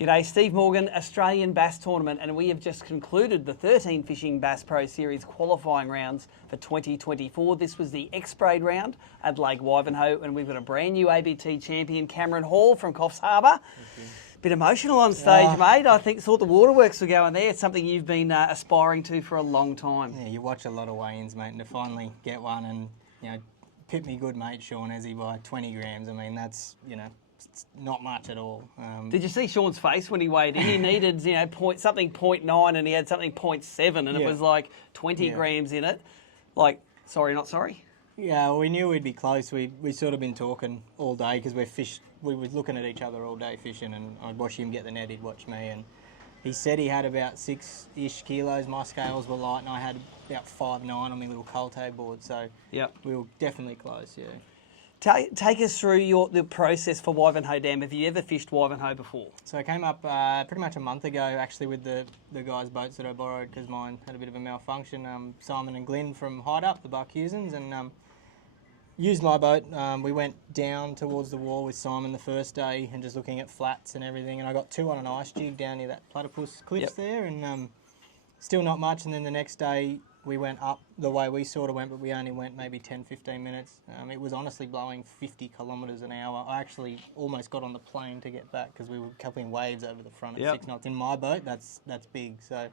G'day, Steve Morgan, Australian Bass Tournament, and we have just concluded the 13Fishing Bass Pro Series qualifying rounds for 2024. This was the XBraid round at Lake Wivenhoe, and we've got a brand new ABT champion, Cameron Hall from Coffs Harbour. Bit emotional on stage, mate. I thought the waterworks were going there. It's something you've been aspiring to for a long time. Yeah, you watch a lot of weigh-ins, mate, and to finally get one and, pit me good mate Sean Ezzy by 20 grams. I mean, that's, it's not much at all. Did you see Sean's face when he weighed in? He needed, something 0.9 and he had something 0.7 and it was like 20 grams in it. Like, sorry, not sorry? Yeah, well, we knew we'd be close. We sort of been talking all day because we were looking at each other all day fishing, and I'd watch him get the net, he'd watch me, and he said he had about 6-ish kilos. My scales were light and I had about 5'9" on my little Colte board, so we were definitely close, yeah. Take us through the process for Wivenhoe Dam. Have you ever fished Wivenhoe before? So I came up pretty much a month ago, actually, with the guys' boats that I borrowed because mine had a bit of a malfunction. Simon and Glenn from Hide Up, the Barcusins, and used my boat. We went down towards the wall with Simon the first day and just looking at flats and everything, and I got 2 on an ice jig down near that Platypus cliffs there, and still not much. And then the next day we went up the way we sort of went, but we only went maybe 10-15 minutes. It was honestly blowing 50 kilometres an hour. I actually almost got on the plane to get back because we were coupling waves over the front at 6 knots. In my boat, that's big. So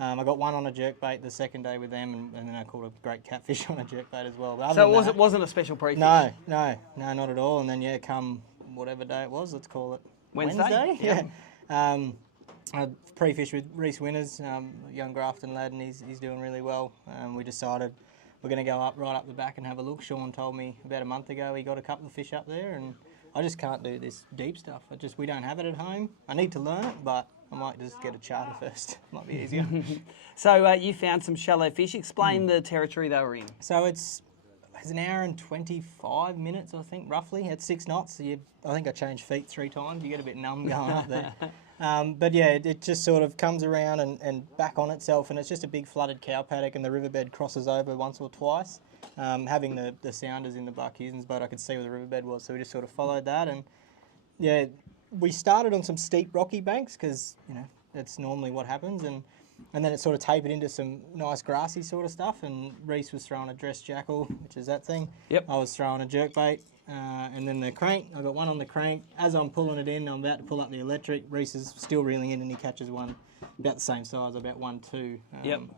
I got 1 on a jerkbait the second day with them, and then I caught a great catfish on a jerkbait as well. But so it wasn't a special pre-fish? No, not at all. And then, come whatever day it was, let's call it Wednesday? Yeah. I pre-fished with Reese Winners, a young Grafton lad, and he's doing really well. We decided we're going to go right up the back and have a look. Sean told me about a month ago he got a couple of fish up there, and I just can't do this deep stuff. We don't have it at home. I need to learn it, but I might just get a charter first. Might be easier. So you found some shallow fish. Explain the territory they were in. So it's an hour and 25 minutes, I think, roughly, at 6 knots. So I think I changed feet 3 times. You get a bit numb going up there. But yeah, it just sort of comes around and back on itself, and it's just a big flooded cow paddock, and the riverbed crosses over once or twice. Having the sounders in the Barcusins boat, I could see where the riverbed was, so we just sort of followed that. And yeah, we started on some steep rocky banks because, that's normally what happens, and then it sort of tapered into some nice grassy sort of stuff, and Reese was throwing a dressed jackal, which is that thing. Yep. I was throwing a jerkbait. And then the crank, I got 1 on the crank. As I'm pulling it in, I'm about to pull up the electric. Reese is still reeling in, and he catches one about the same size, about 1.2.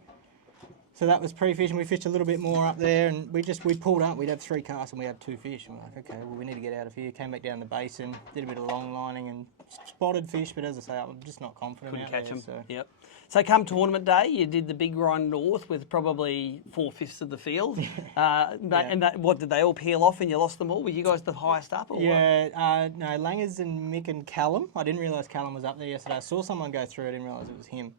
So that was pre-fishing. We fished a little bit more up there, and we pulled up. We'd have 3 casts, and we had 2 fish. And we're like, okay, well, we need to get out of here. Came back down the basin, did a bit of long lining, and spotted fish. But as I say, I'm just not confident. Couldn't catch them. So. Yep. So come tournament day, you did the big run north with probably 4/5 of the field. And what, did they all peel off and you lost them all? Were you guys the highest up? Or yeah, no, Langers and Mick and Callum. I didn't realise Callum was up there yesterday. I saw someone go through, I didn't realise it was him.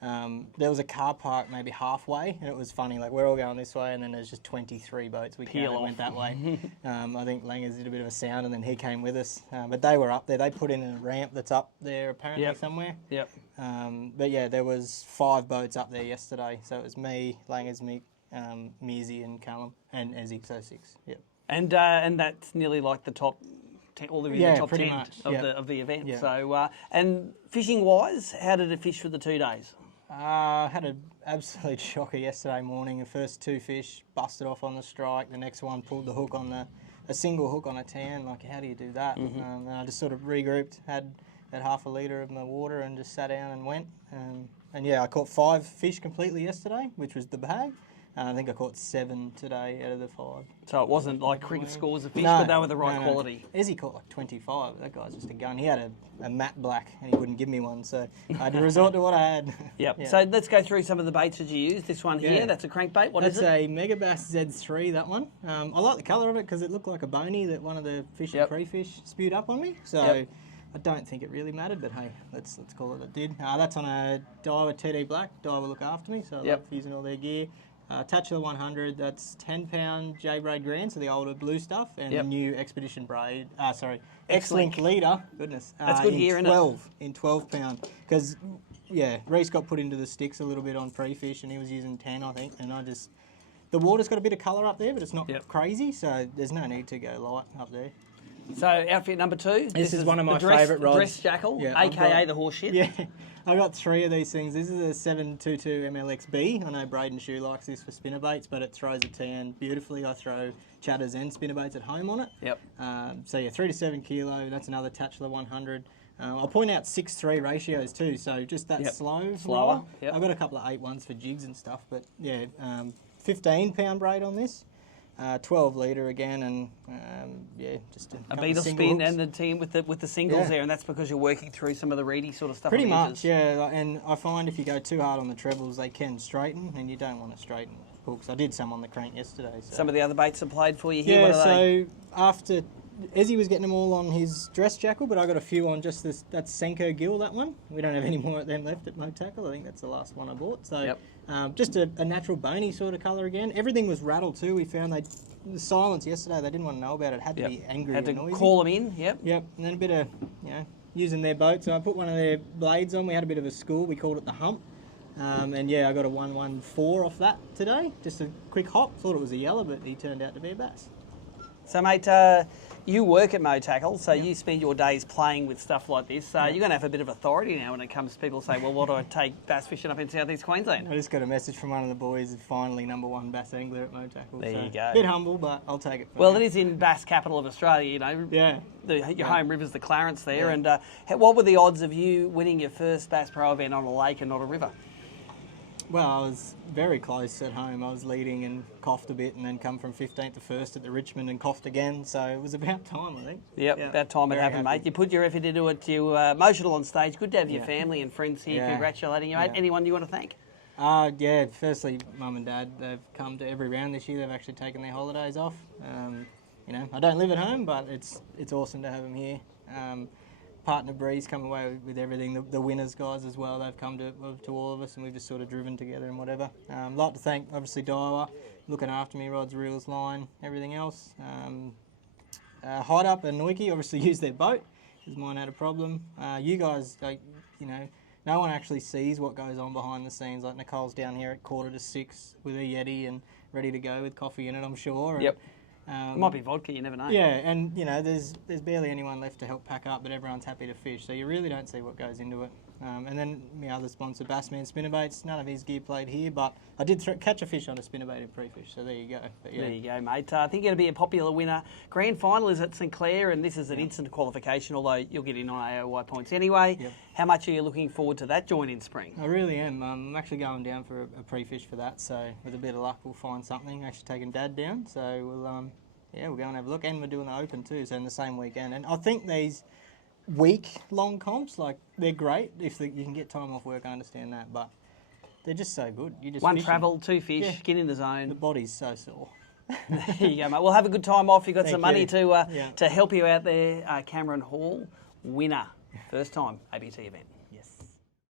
There was a car park maybe halfway, and it was funny, like we're all going this way and then there's just 23 boats we went that way. I think Langers did a bit of a sound and then he came with us, but they were up there. They put in a ramp that's up there apparently somewhere. Yep. But yeah, there was 5 boats up there yesterday, so it was me, Langers, Mick, Mearsey and Callum and Ezzy, so 6. Yep. And that's nearly like the top 10, all of the top 10 of the event. Yeah. So and fishing wise, how did it fish for the 2 days? Had an absolute shocker yesterday morning. The first 2 fish busted off on the strike. The next one pulled the hook on a single hook on a tan. Like, how do you do that? And I just sort of regrouped, had half a litre of my water and just sat down and went. And yeah, I caught 5 fish completely yesterday, which was the bag. I think I caught 7 today out of the 5. So it wasn't like cricket scores of fish, but they were the right quality. Ezzy caught like 25. That guy's just a gun. He had a matte black and he wouldn't give me one, so I had to resort to what I had. Yep. Yeah. So let's go through some of the baits that you used. This one here, that's a crankbait. What is it? That's a Megabass Z3, that one. I like the colour of it because it looked like a bony that one of the fish and pre-fish spewed up on me. So I don't think it really mattered, but hey, let's call it did. That's on a Diver TD Black. Diver look after me, so I love using all their gear. Touch of the 100, that's 10-pound J-braid grand, so the older blue stuff, and the new Expedition braid, X-Link leader, goodness. That's good gear, isn't it? In 12-pound, because, Reese got put into the sticks a little bit on pre-fish, and he was using 10, I think, and the water's got a bit of colour up there, but it's not crazy, so there's no need to go light up there. So outfit number 2. This is one of my the favourite rods. Dress jackal, Yeah, aka the horse shit. Yeah, I got 3 of these things. This is a 722 MLXB. I know Braden Shoe likes this for spinnerbaits, but it throws a TN beautifully. I throw chatters and spinnerbaits at home on it. Yep. So yeah, 3 to 7 kilo. That's another Tatchler 100. I'll point out 6:3 ratios too, so just that slower. Yep. I've got a couple of 8-1s for jigs and stuff, but yeah, 15 pound braid on this. 12 litre again, and yeah, just a beetle spin hooks. And the team with the singles there, and that's because you're working through some of the reedy sort of stuff. Pretty much, yeah. And I find if you go too hard on the trebles, they can straighten, and you don't want to straighten hooks. I did some on the crank yesterday. So. Some of the other baits have played for you here. Yeah, what are they? So after Ezzy was getting them all on his dress jackal, but I got a few on just this. That's Senko Gill, that one. We don't have any more of them left at Mo Tackle. I think that's the last one I bought. So just a natural bony sort of colour again. Everything was rattled too. We found the silence yesterday, they didn't want to know about it. It had to be angry and noisy. Had to call them in, Yep. And then a bit of, using their boat. So I put one of their blades on. We had a bit of a school. We called it the hump. And yeah, I got a 114 off that today. Just a quick hop. Thought it was a yellow, but he turned out to be a bass. So, mate, you work at Mo Tackle, so you spend your days playing with stuff like this. You're going to have a bit of authority now when it comes to people say, well, what do I take bass fishing up in South East Queensland? I just got a message from one of the boys, finally #1 bass angler at Mo Tackle. There you go. A bit humble, but I'll take it. Well, it is in bass capital of Australia, you know. Yeah. Your home river's the Clarence there. And what were the odds of you winning your first Bass Pro event on a lake and not a river? Well, I was very close at home. I was leading and coughed a bit, and then come from 15th to 1st at the Richmond and coughed again. So it was about time, I think. Yep, about time it happened, mate. You put your effort into it. You emotional on stage. Good to have your family and friends here congratulating you, mate. Anyone you want to thank? Yeah, firstly, Mum and Dad. They've come to every round this year. They've actually taken their holidays off. I don't live at home, but it's awesome to have them here. Partner Bree's come away with everything. The winners guys as well. They've come to all of us, and we've just sort of driven together and whatever. I'd like to thank obviously Daiwa, looking after me, rods, reels, line, everything else. Hide Up and Noiki obviously used their boat because mine had a problem. You guys, no one actually sees what goes on behind the scenes. Like Nicole's down here at 5:45 with a Yeti and ready to go with coffee in it, I'm sure. And, it might be vodka, you never know. Yeah, and there's barely anyone left to help pack up, but everyone's happy to fish, so you really don't see what goes into it. And then my other sponsor, Bassman Spinnerbaits, none of his gear played here, but I did catch a fish on a spinnerbait in Prefish, so there you go. But, There you go, mate. I think you're going to be a popular winner. Grand final is at St Clair, and this is an instant qualification, although you'll get in on AOY points anyway. Yep. How much are you looking forward to that join in spring? I really am. I'm actually going down for a Prefish for that, so with a bit of luck we'll find something. Actually taking Dad down, so we'll go and have a look. And we're doing the Open too, so in the same weekend. And I think these week-long comps, they're great. If you can get time off work, I understand that. But they're just so good. You just one fishing. Travel, 2 fish, get in the zone. The body's so sore. There you go, mate. Well, have a good time off. You've got some money to help you out there. Cameron Hall, winner. First time ABT event.